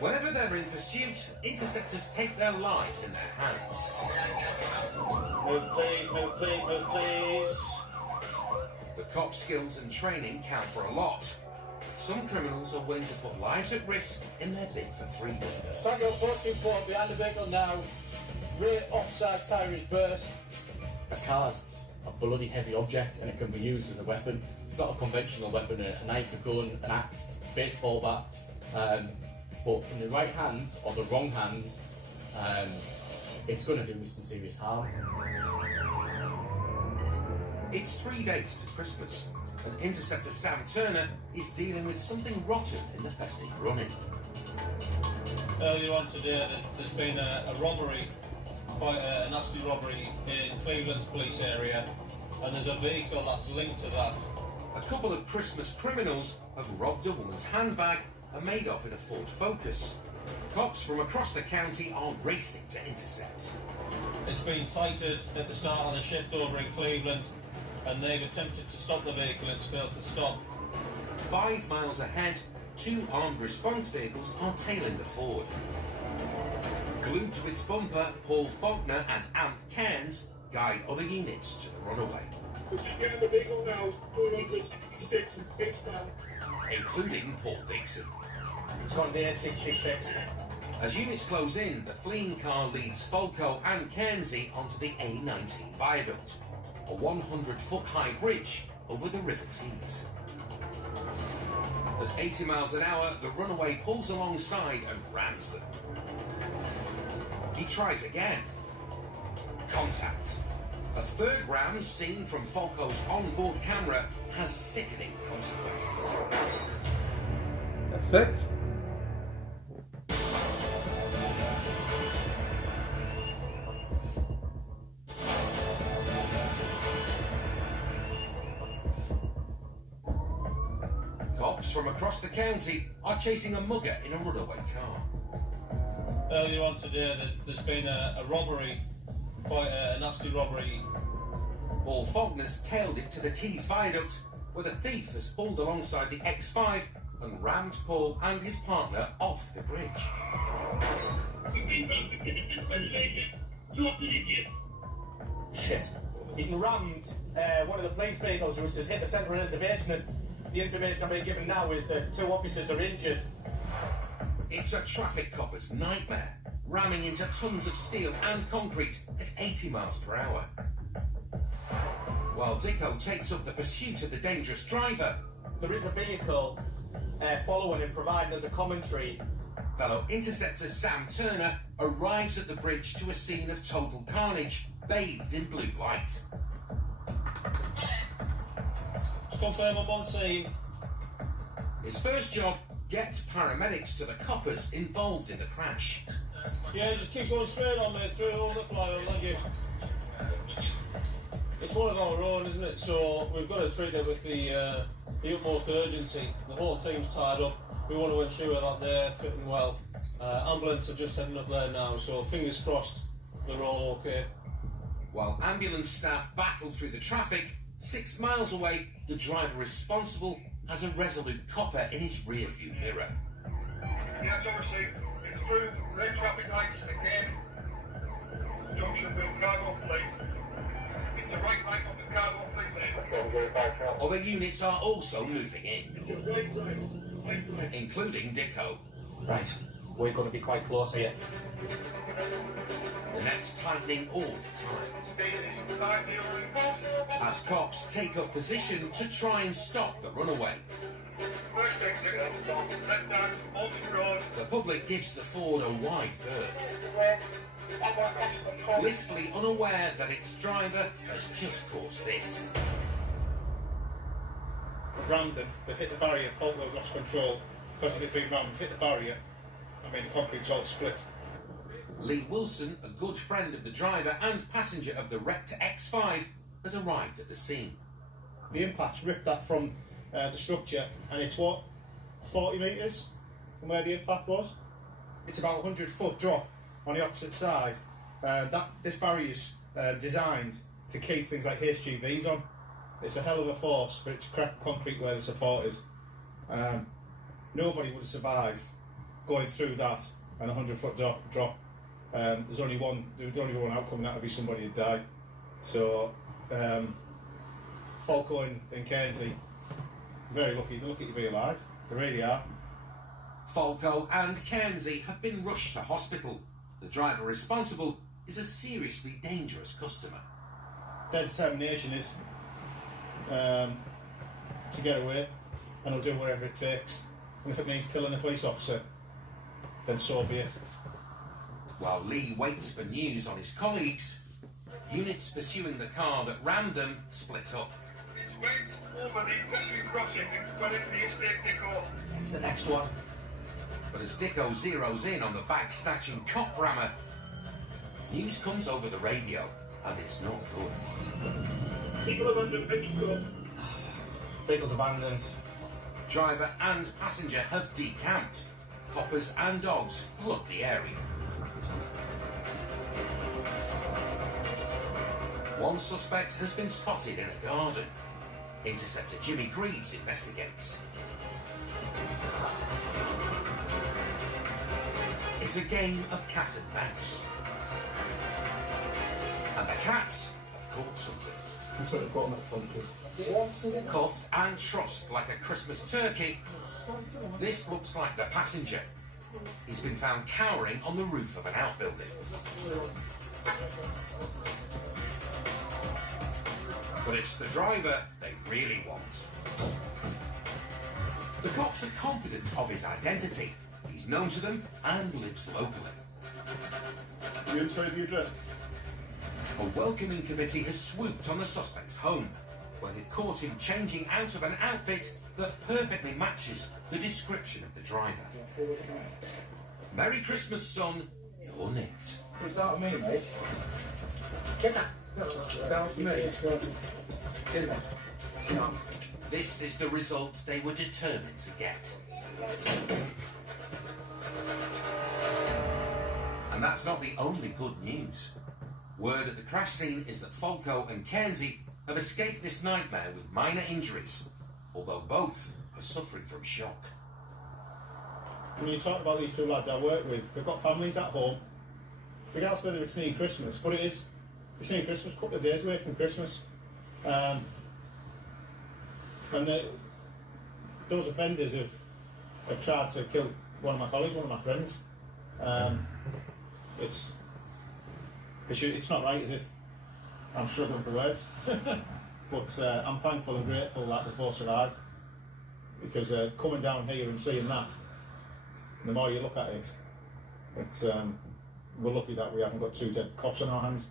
Whenever they're in pursuit, interceptors take their lives in their hands. Move please, move please, move please. The cops' skills and training count for a lot. Some criminals are willing to put lives at risk in their bid for freedom. Tango 424 behind the vehicle now. Rear offside tyre is burst. A car's a bloody heavy object and it can be used as a weapon. It's not a conventional weapon, a knife, a gun, an axe, baseball bat. But in the right hands or the wrong hands, it's going to do some serious harm. It's 3 days to Christmas, and Interceptor Sam Turner is dealing with something rotten in the best he's running. Earlier on today, there's been a robbery, quite a nasty robbery in Cleveland's police area, and there's a vehicle that's linked to that. A couple of Christmas criminals have robbed a woman's handbag and made off in a Ford Focus. Cops from across the county are racing to intercept. It's been sighted at the start of the shift over in Cleveland, and they've attempted to stop the vehicle. It's failed to stop. 5 miles ahead, 2 armed response vehicles are tailing the Ford. Glued to its bumper, Paul Faulkner and Anth Cairns guide other units to the runaway. The vehicle now, 266 including Paul Dixon. It's on the A66. As units close in, the fleeing car leads Falco and Cairnsey onto the A19 viaduct, a 100-foot-high bridge over the River Tees. At 80 miles an hour, the runaway pulls alongside and rams them. He tries again. Contact. A third ram seen from Falco's onboard camera has sickening consequences. That's it. Cops from across the county are chasing a mugger in a runaway car. Earlier on today, there's been a robbery, quite a nasty robbery. Paul Faulkner's tailed it to the Tees viaduct, where the thief has pulled alongside the X5 and rammed Paul and his partner off the bridge. Shit. He's rammed one of the police vehicles, which has hit the centre reservation, and the information I'm being given now is that 2 officers are injured. It's a traffic copper's nightmare, ramming into tons of steel and concrete at 80 miles per hour. While Dicko takes up the pursuit of the dangerous driver, There is a vehicle following and providing us a commentary. fellow interceptor Sam Turner arrives at the bridge to a scene of total carnage, bathed in blue light. Just confirm I'm on scene. His first job, get paramedics to the coppers involved in the crash. Yeah, just keep going straight on, mate, through all the flyover, thank you. It's one of our own, isn't it? So we've got to treat it with the utmost urgency. The whole team's tied up. We want to ensure that they're fitting well. Ambulance are just heading up there now, so fingers crossed they're all okay. While ambulance staff battle through the traffic, 6 miles away, the driver responsible has a resolute copper in his rear-view mirror. Yeah, it's overseen. It's through red traffic lights again. Junction with cargo fleet. It's a right line of the cargo fleet lane. Other units are also moving in, including Dicko. Right, we're going to be quite close here. The net's tightening all the time, Speed is 90 as cops take up position to try and stop the runaway. First exit, left hand, onto the road. The public gives the Ford a wide berth, blissfully unaware that its driver has just caused this. Rammed them, they hit the barrier, Falco's lost control because of it being rammed, hit the barrier, I mean the concrete's all split. Lee Wilson, a good friend of the driver and passenger of the wrecked X5, has arrived at the scene. The impact's ripped that from the structure, and it's what, 40 metres from where the impact was? It's about a 100-foot drop on the opposite side. This barrier's designed to keep things like HGVs on. It's a hell of a force for it to crack the concrete where the support is. Nobody would have survived going through that and a 100-foot drop, there's only one outcome, and that would be somebody who'd die. So Falco and Cairnsey, very lucky. They're lucky to be alive. They really are. Falco and Cairnsey have been rushed to hospital. The driver responsible is a seriously dangerous customer. Their determination is to get away, and they'll do whatever it takes. And if it means killing a police officer, then so be it. While Lee waits for news on his colleagues, units pursuing the car that rammed them split up. It's went over the pedestrian crossing and got into the estate Dicko. It's the next one. But as Dicko zeroes in on the bag-snatching cop rammer, news comes over the radio, and it's not good. People abandoned Dicko. Vehicle's abandoned. Driver and passenger have decamped. Coppers and dogs flood the area. One suspect has been spotted in a garden. Interceptor Jimmy Greaves investigates. It's a game of cat and mouse. And the cats have caught something. Cuffed and trussed like a Christmas turkey, this looks like the passenger. He's been found cowering on the roof of an outbuilding. But it's the driver they really want. The cops are confident of his identity. He's known to them and lives locally. Are you inside the address? A welcoming committee has swooped on the suspect's home, where they've caught him changing out of an outfit that perfectly matches the description of the driver. Merry Christmas, son. You're nicked. Was that me, mate? Get that. That was me. Didn't it? No. This is the result they were determined to get. And that's not the only good news. Word at the crash scene is that Falco and Cairnsey have escaped this nightmare with minor injuries, although both are suffering from shock. When you talk about these two lads I work with, they've got families at home, regardless whether it's near Christmas, but it's near Christmas, a couple of days away from Christmas. And those offenders have tried to kill one of my colleagues, one of my friends. It's not right, is it? I'm struggling for words. But I'm thankful and grateful that they both survived. Because coming down here and seeing that, the more you look at it, we're lucky that we haven't got two dead cops on our hands.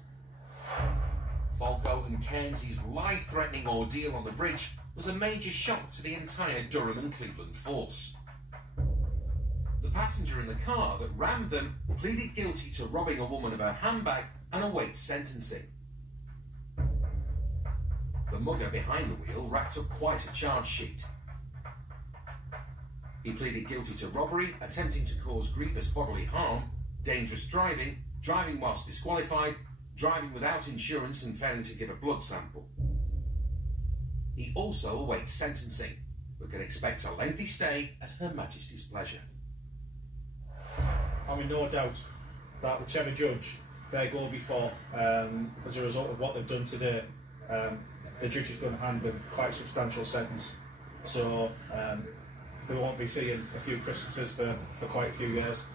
Falco and Cairnsey's life-threatening ordeal on the bridge was a major shock to the entire Durham and Cleveland force. The passenger in the car that rammed them pleaded guilty to robbing a woman of her handbag and awaits sentencing. The mugger behind the wheel racked up quite a charge sheet. He pleaded guilty to robbery, attempting to cause grievous bodily harm, dangerous driving, driving whilst disqualified, driving without insurance and failing to give a blood sample. He also awaits sentencing, but can expect a lengthy stay at Her Majesty's pleasure. I'm in no doubt that whichever judge they go before, as a result of what they've done today, the judge is going to hand them quite a substantial sentence. So they won't be seeing a few Christmases for quite a few years.